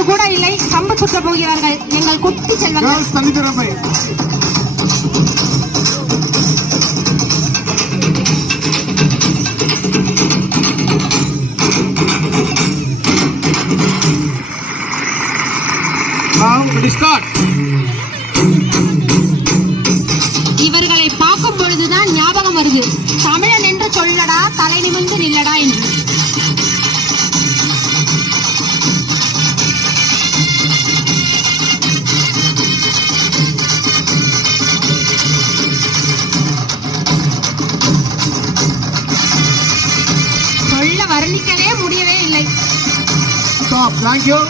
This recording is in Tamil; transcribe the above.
அளவு கூட இல்லை. கம்பு சுற்ற போகிறார்கள் எங்கள் குட்டி செல்வங்கள். தனித்திறமை இவர்களை பார்க்கும் பொழுதுதான் ஞாபகம் வருது, தமிழன் என்று சொல்லடா, தலை நிமிர்ந்து நில்லடா என்று. சொல்ல வர்ணிக்கவே முடியவே இல்லை. Thank you.